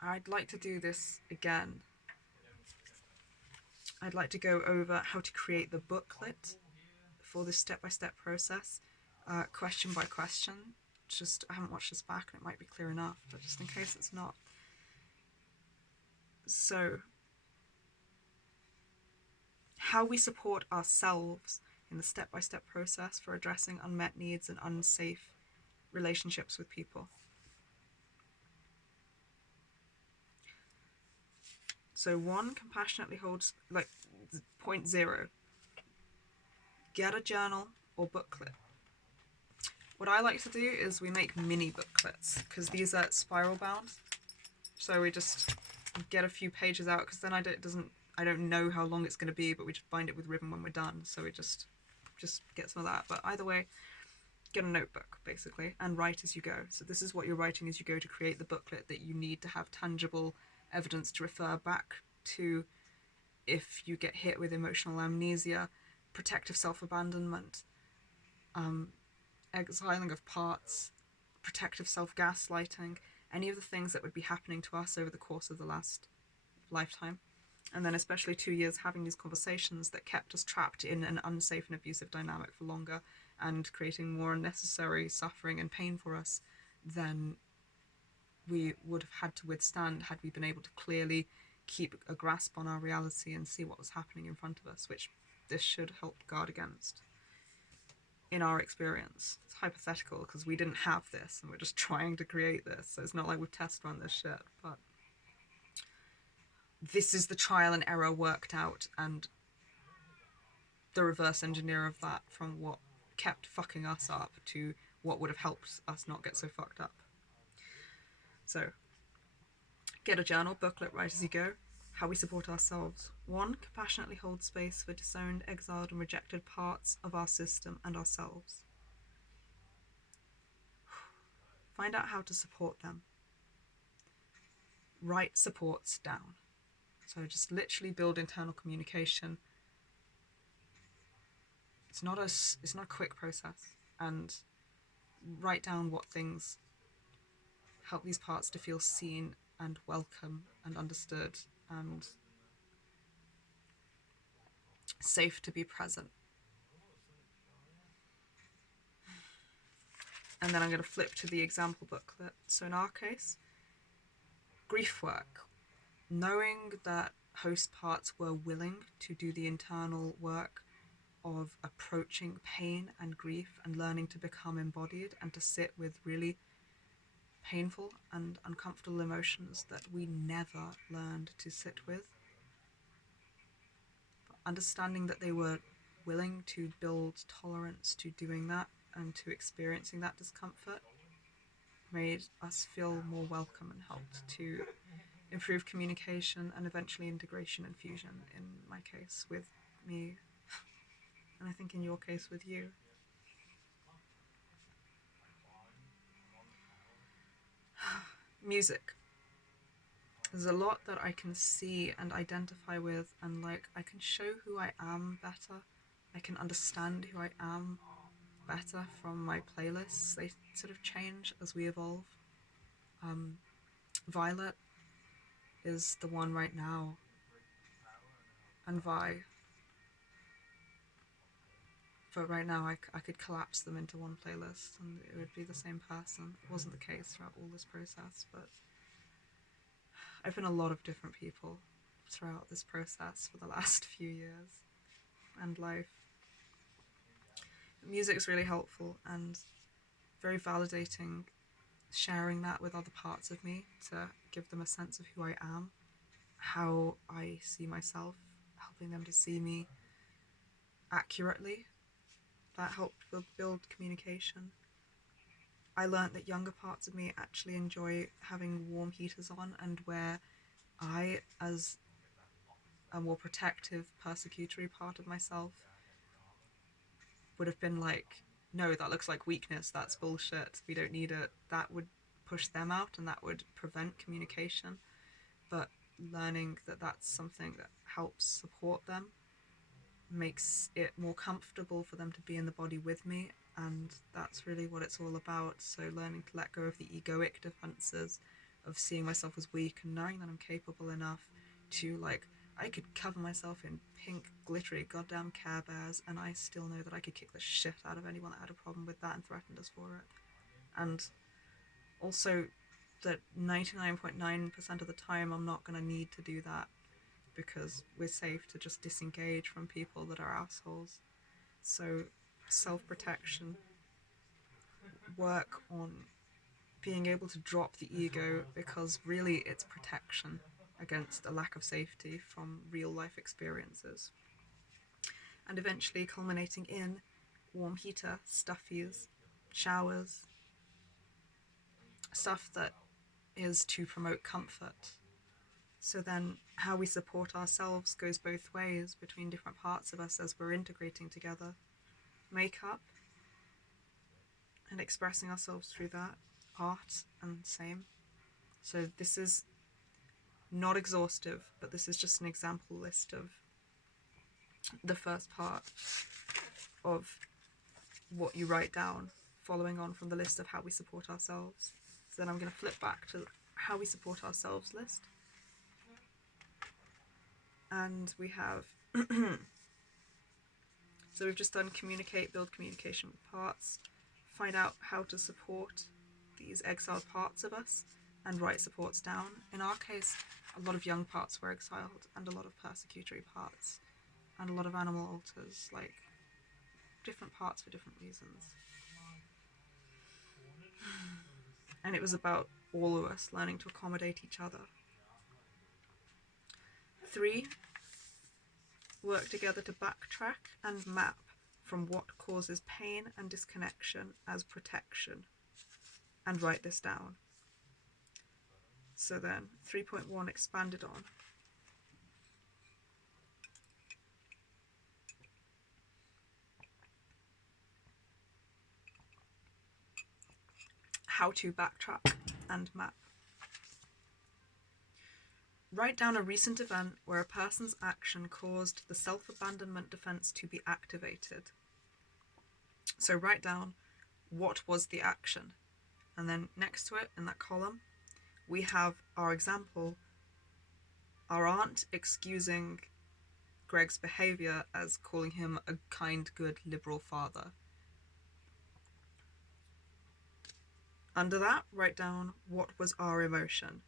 I'd like to do this again. I'd like to go over how to create the booklet for this step-by-step process, question by question. Just, I haven't watched this back and it might be clear enough, but just in case it's not. So, how we support ourselves in the step-by-step process for addressing unmet needs and unsafe relationships with people. So 1, compassionately holds, like, point 0, get a journal or booklet. What I like to do is we make mini booklets, because these are spiral bound. So we just get a few pages out, because then I don't know how long it's going to be, but we just bind it with ribbon when we're done. So we just get some of that. But either way, get a notebook, basically, and write as you go. So this is what you're writing as you go to create the booklet that you need to have tangible evidence to refer back to if you get hit with emotional amnesia, protective self-abandonment, exiling of parts, protective self-gaslighting, any of the things that would be happening to us over the course of the last lifetime. And then especially 2 years having these conversations that kept us trapped in an unsafe and abusive dynamic for longer and creating more unnecessary suffering and pain for us than we would have had to withstand had we been able to clearly keep a grasp on our reality and see what was happening in front of us, which this should help guard against. In our experience, it's hypothetical because we didn't have this and we're just trying to create this, so it's not like we've test run this shit, but this is the trial and error worked out and the reverse engineer of that from what kept fucking us up to what would have helped us not get so fucked up. So, get a journal, booklet, write as you go. How we support ourselves. 1, compassionately hold space for disowned, exiled, and rejected parts of our system and ourselves. Find out how to support them. Write supports down. So just literally build internal communication. It's not a quick process, and write down what things help these parts to feel seen and welcome and understood and safe to be present. And then I'm going to flip to the example booklet. So in our case, grief work. Knowing that host parts were willing to do the internal work of approaching pain and grief and learning to become embodied and to sit with really painful and uncomfortable emotions that we never learned to sit with. But understanding that they were willing to build tolerance to doing that and to experiencing that discomfort made us feel more welcome and helped to improve communication and eventually integration and fusion, in my case with me, and I think in your case with you. Music. There's a lot that I can see and identify with, and like I can show who I am better. I can understand who I am better from my playlists. They sort of change as we evolve. Violet is the one right now, and Vi. But right now I could collapse them into one playlist and it would be the same person. It wasn't the case throughout all this process, but I've been a lot of different people throughout this process for the last few years and life. Music is really helpful and very validating, sharing that with other parts of me to give them a sense of who I am, how I see myself, helping them to see me accurately. That helped build communication. I learnt that younger parts of me actually enjoy having warm heaters on, and where I, as a more protective, persecutory part of myself, would have been like, no, that looks like weakness, that's bullshit, we don't need it, that would push them out and that would prevent communication. But learning that that's something that helps support them makes it more comfortable for them to be in the body with me, and that's really what it's all about. So learning to let go of the egoic defenses of seeing myself as weak and knowing that I'm capable enough to, like, I could cover myself in pink, glittery, goddamn Care Bears, and I still know that I could kick the shit out of anyone that had a problem with that and threatened us for it. And also that 99.9% of the time I'm not going to need to do that, because we're safe to just disengage from people that are assholes. So self-protection, work on being able to drop the ego, because really it's protection against a lack of safety from real life experiences. And eventually culminating in warm heater, stuffies, showers, stuff that is to promote comfort. So then how we support ourselves goes both ways between different parts of us as we're integrating together. Makeup and expressing ourselves through that, art and same. So this is not exhaustive, but this is just an example list of the first part of what you write down, following on from the list of how we support ourselves. So then I'm going to flip back to how we support ourselves list. And we have, so we've just done communicate, build communication with parts, find out how to support these exiled parts of us, and write supports down. In our case, a lot of young parts were exiled, and a lot of persecutory parts, and a lot of animal alters, like different parts for different reasons. And it was about all of us learning to accommodate each other. 3, work together to backtrack and map from what causes pain and disconnection as protection, and write this down. So then 3.1 expanded on. How to backtrack and map. Write down a recent event where a person's action caused the self-abandonment defense to be activated. So write down what was the action, and then next to it in that column we have our example, our aunt excusing Greg's behaviour as calling him a kind, good, liberal father. Under that, write down what was our emotion,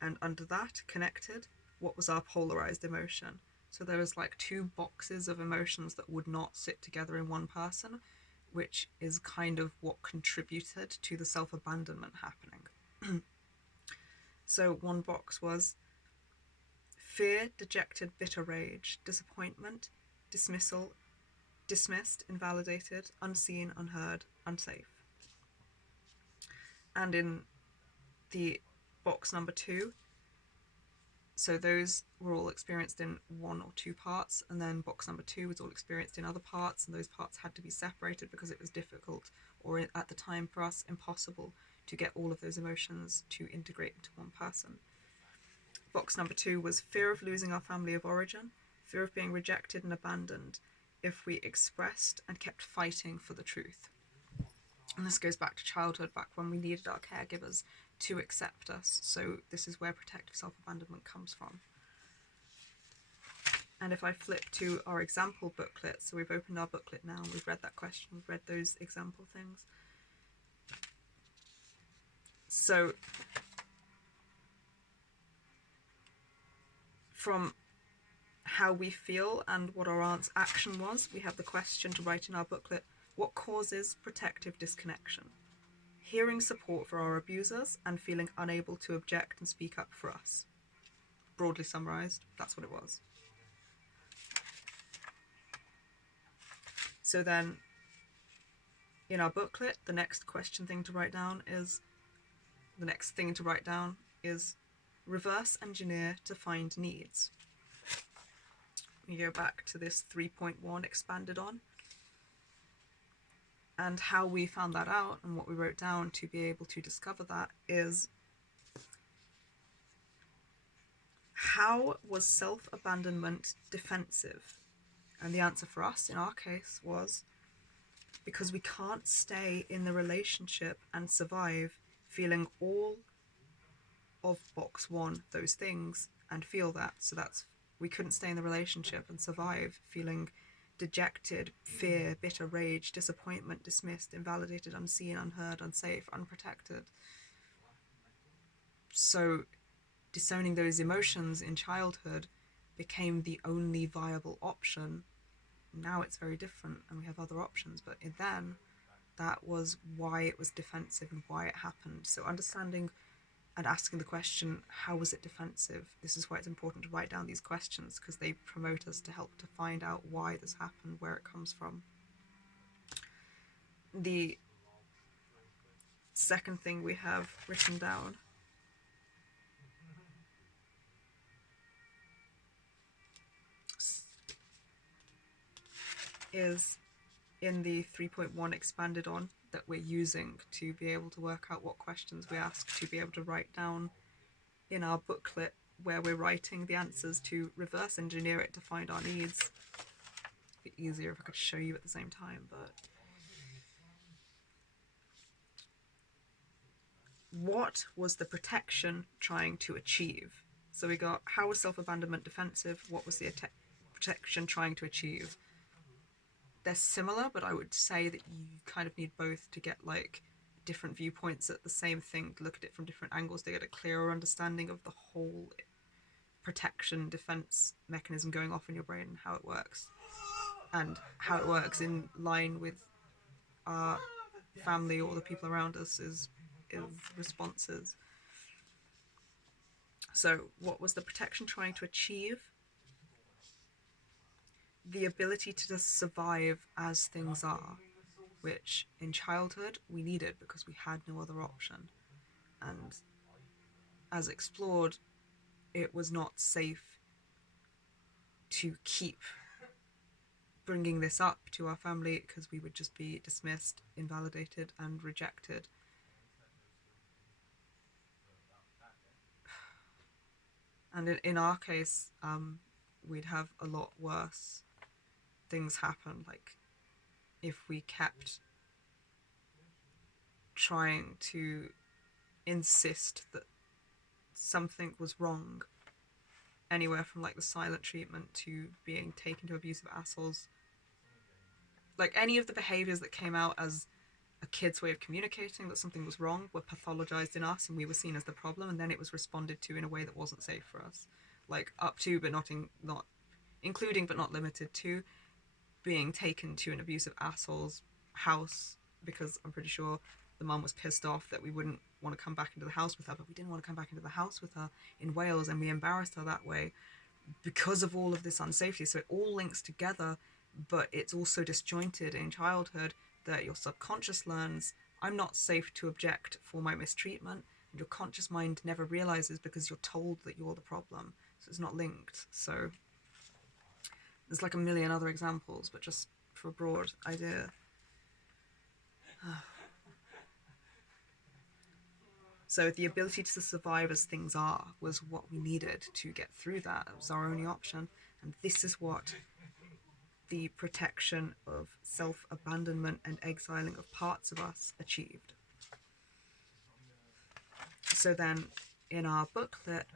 and under that, connected, what was our polarized emotion. So there was like 2 boxes of emotions that would not sit together in one person, which is kind of what contributed to the self-abandonment happening. So one box was fear, dejected, bitter rage, disappointment, dismissal, dismissed, invalidated, unseen, unheard, unsafe. And in the box number 2, so those were all experienced in 1 or 2 parts, and then box number 2 was all experienced in other parts, and those parts had to be separated because it was difficult, or at the time for us, impossible to get all of those emotions to integrate into one person. Box number 2 was fear of losing our family of origin, fear of being rejected and abandoned if we expressed and kept fighting for the truth. And this goes back to childhood, back when we needed our caregivers to accept us. So this is where protective self-abandonment comes from. And if I flip to our example booklet, so we've opened our booklet now, we've read that question, we've read those example things. So from how we feel and what our aunt's action was, we have the question to write in our booklet: what causes protective disconnection? Hearing support for our abusers and feeling unable to object and speak up for us. Broadly summarised, that's what it was. So then, in our booklet, the next thing to write down is reverse engineer to find needs. We go back to this 3.1 expanded on, and how we found that out and what we wrote down to be able to discover that is: how was self-abandonment defensive? And the answer for us in our case was because we can't stay in the relationship and survive feeling all of box one, those things, and feel that. So that's, we couldn't stay in the relationship and survive feeling dejected, fear, bitter, rage, disappointment, dismissed, invalidated, unseen, unheard, unsafe, unprotected. So disowning those emotions in childhood became the only viable option. Now it's very different and we have other options, but then that was why it was defensive and why it happened. So understanding and asking the question, how was it defensive? This is why it's important to write down these questions, because they promote us to help to find out why this happened, where it comes from. The second thing we have written down is in the 3.1 expanded on, that we're using to be able to work out what questions we ask, to be able to write down in our booklet where we're writing the answers, to reverse engineer it to find our needs. It'd be easier if I could show you at the same time, but what was the protection trying to achieve? So we got, how was self-abandonment defensive? What was the protection trying to achieve? They're similar, but I would say that you kind of need both to get like different viewpoints at the same thing, to look at it from different angles to get a clearer understanding of the whole protection defense mechanism going off in your brain and how it works. And how it works in line with our family or the people around us is responses. So what was the protection trying to achieve? The ability to just survive as things are, which in childhood we needed because we had no other option. And as explored, it was not safe to keep bringing this up to our family because we would just be dismissed, invalidated, and rejected. And in our case, we'd have a lot worse things happen. Like if we kept trying to insist that something was wrong, anywhere from like the silent treatment to being taken to abusive assholes, like any of the behaviours that came out as a kid's way of communicating that something was wrong were pathologized in us, and we were seen as the problem, and then it was responded to in a way that wasn't safe for us, like up to but not including but not limited to being taken to an abusive asshole's house, because I'm pretty sure the mum was pissed off that we wouldn't want to come back into the house with her, but we didn't want to come back into the house with her in Wales, and we embarrassed her that way because of all of this unsafety. So it all links together, but it's also disjointed in childhood, that your subconscious learns, I'm not safe to object for my mistreatment, and your conscious mind never realizes because you're told that you're the problem. So it's not linked. So there's like a million other examples, but just for a broad idea. So the ability to survive as things are was what we needed to get through that. It was our only option. And this is what the protection of self-abandonment and exiling of parts of us achieved. So then in our booklet,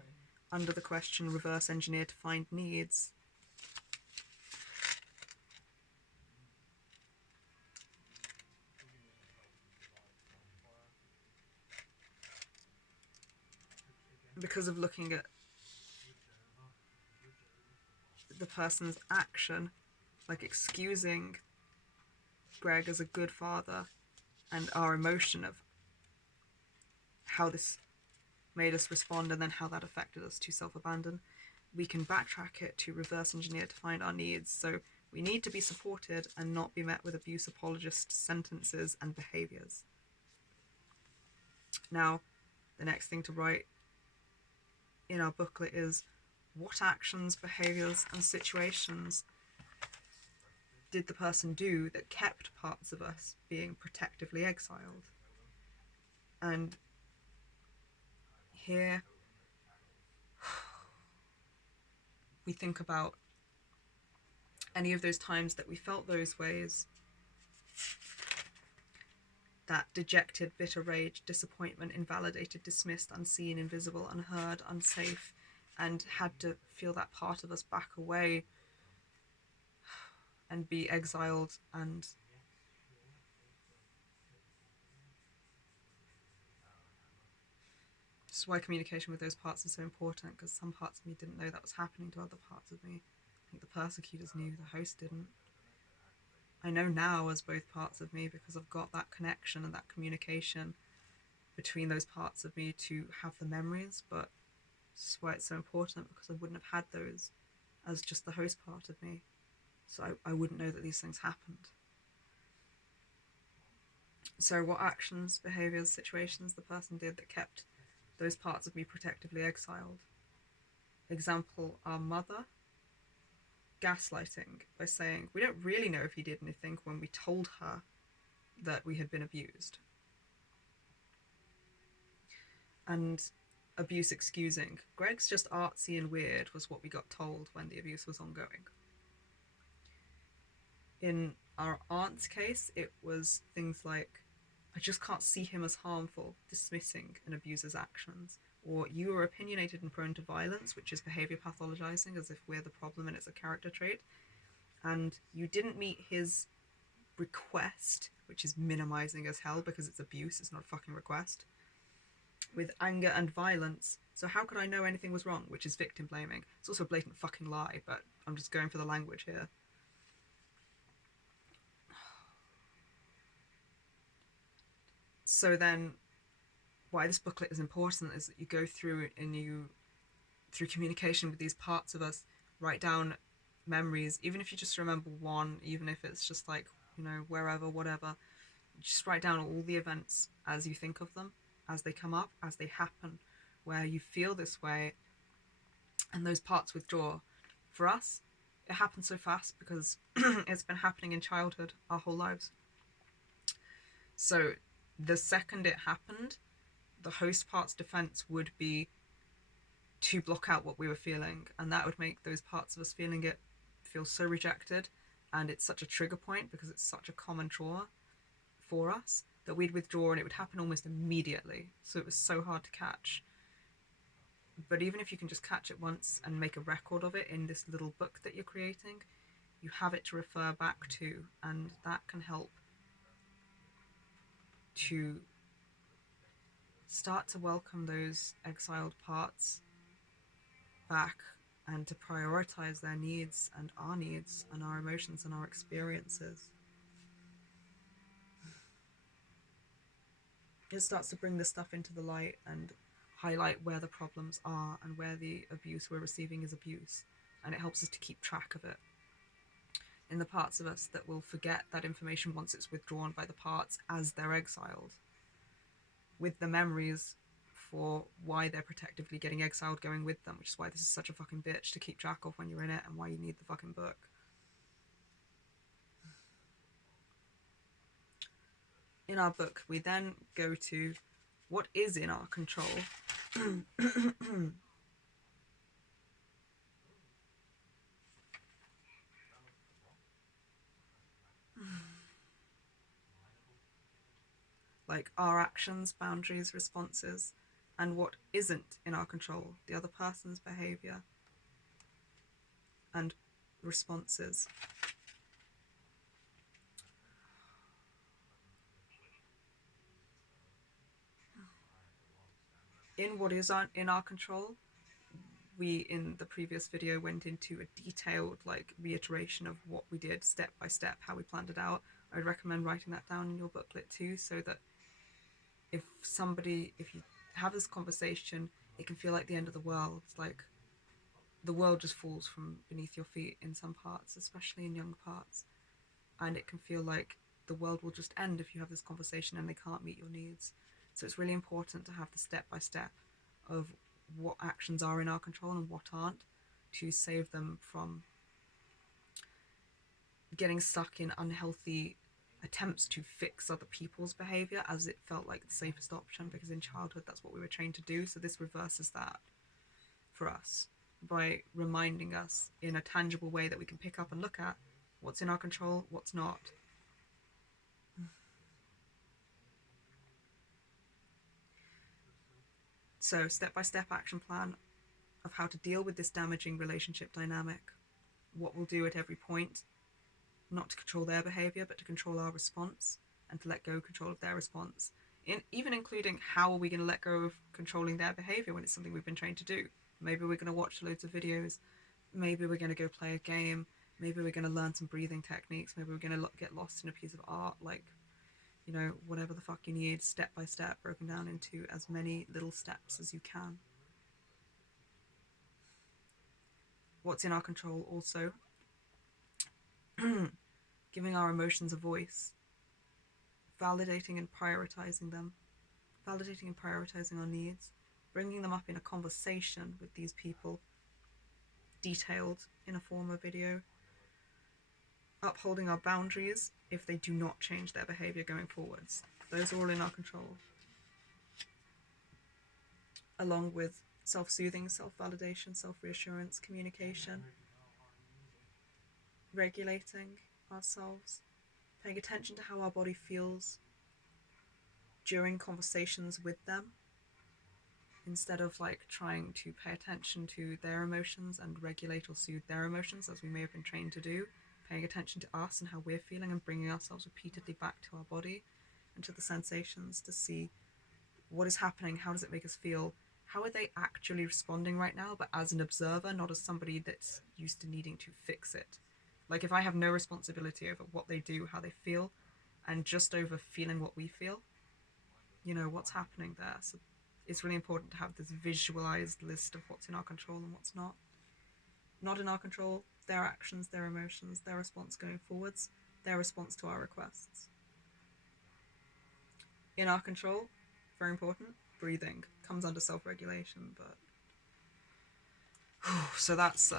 under the question reverse engineer to find needs, because of looking at the person's action, like excusing Greg as a good father, and our emotion of how this made us respond and then how that affected us to self-abandon, we can backtrack it to reverse engineer to find our needs. So we need to be supported and not be met with abuse apologist sentences and behaviours. Now, the next thing to write in our booklet is, what actions, behaviours and situations did the person do that kept parts of us being protectively exiled? And here we think about any of those times that we felt those ways, that dejected, bitter rage, disappointment, invalidated, dismissed, unseen, invisible, unheard, unsafe, and had to feel that part of us back away and be exiled. And this is why communication with those parts is so important, because some parts of me didn't know that was happening to other parts of me. I think the persecutors knew, the host didn't. I know now as both parts of me because I've got that connection and that communication between those parts of me to have the memories, but this is why it's so important, because I wouldn't have had those as just the host part of me. So I wouldn't know that these things happened. So what actions, behaviours, situations the person did that kept those parts of me protectively exiled? Example, our mother gaslighting by saying, we don't really know if he did anything when we told her that we had been abused. And abuse excusing. Greg's just artsy and weird was what we got told when the abuse was ongoing. In our aunt's case, it was things like, I just can't see him as harmful, dismissing an abuser's actions. Or you are opinionated and prone to violence, which is behaviour pathologizing, as if we're the problem and it's a character trait. And you didn't meet his request, which is minimizing as hell because it's abuse, it's not a fucking request. With anger and violence, so how could I know anything was wrong, which is victim blaming. It's also a blatant fucking lie, but I'm just going for the language here. So then why this booklet is important is that you go through and you, through communication with these parts of us, write down memories, even if you just remember one, even if it's just like, you know, wherever, whatever, just write down all the events as you think of them, as they come up, as they happen, where you feel this way, and those parts withdraw. For us, it happened so fast because it's been happening in childhood our whole lives. So the second it happened, the host part's defense would be to block out what we were feeling, and that would make those parts of us feeling it feel so rejected, and it's such a trigger point because it's such a common trauma for us that we'd withdraw, and it would happen almost immediately, so it was so hard to catch. But even if you can just catch it once and make a record of it in this little book that you're creating, you have it to refer back to, and that can help to start to welcome those exiled parts back and to prioritize their needs and our emotions and our experiences. It starts to bring this stuff into the light and highlight where the problems are and where the abuse we're receiving is abuse, and it helps us to keep track of it. In the parts of us that will forget that information once it's withdrawn by the parts as they're exiled, with the memories for why they're protectively getting exiled going with them, which is why this is such a fucking bitch to keep track of when you're in it and why you need the fucking book. In our book, we then go to what is in our control. Like our actions, boundaries, responses, and what isn't in our control, the other person's behaviour and responses. In what is in our control, we in the previous video went into a detailed reiteration of what we did step by step, how we planned it out. I would recommend writing that down in your booklet too, so that if you have this conversation, it can feel like the end of the world. Like the world just falls from beneath your feet in some parts, especially in young parts, and it can feel like the world will just end if you have this conversation and they can't meet your needs. So it's really important to have the step by step of what actions are in our control and what aren't, to save them from getting stuck in unhealthy attempts to fix other people's behaviour, as it felt like the safest option, because in childhood that's what we were trained to do. So this reverses that for us by reminding us in a tangible way that we can pick up and look at what's in our control, what's not. So, step-by-step action plan of how to deal with this damaging relationship dynamic, what we'll do at every point, not to control their behaviour, but to control our response and to let go of control of their response. Even including how are we going to let go of controlling their behaviour when it's something we've been trained to do. Maybe we're going to watch loads of videos. Maybe we're going to go play a game. Maybe we're going to learn some breathing techniques. Maybe we're going to get lost in a piece of art. Like, you know, whatever the fuck you need, step by step, broken down into as many little steps as you can. What's in our control also? Giving our emotions a voice, validating and prioritizing them, validating and prioritizing our needs, bringing them up in a conversation with these people, detailed in a form of video, upholding our boundaries if they do not change their behavior going forwards. Those are all in our control. Along with self-soothing, self-validation, self-reassurance, communication, regulating ourselves, paying attention to how our body feels during conversations with them, instead of like trying to pay attention to their emotions and regulate or soothe their emotions as we may have been trained to do, paying attention to us and how we're feeling and bringing ourselves repeatedly back to our body and to the sensations to see what is happening, how does it make us feel, how are they actually responding right now, but as an observer, not as somebody that's used to needing to fix it. Like if I have no responsibility over what they do, how they feel, and just over feeling what we feel, you know, what's happening there. So it's really important to have this visualized list of what's in our control and what's not. Not in our control, their actions, their emotions, their response going forwards, their response to our requests. In our control, very important, breathing comes under self-regulation, but so that's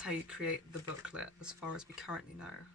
how you create the booklet as far as we currently know.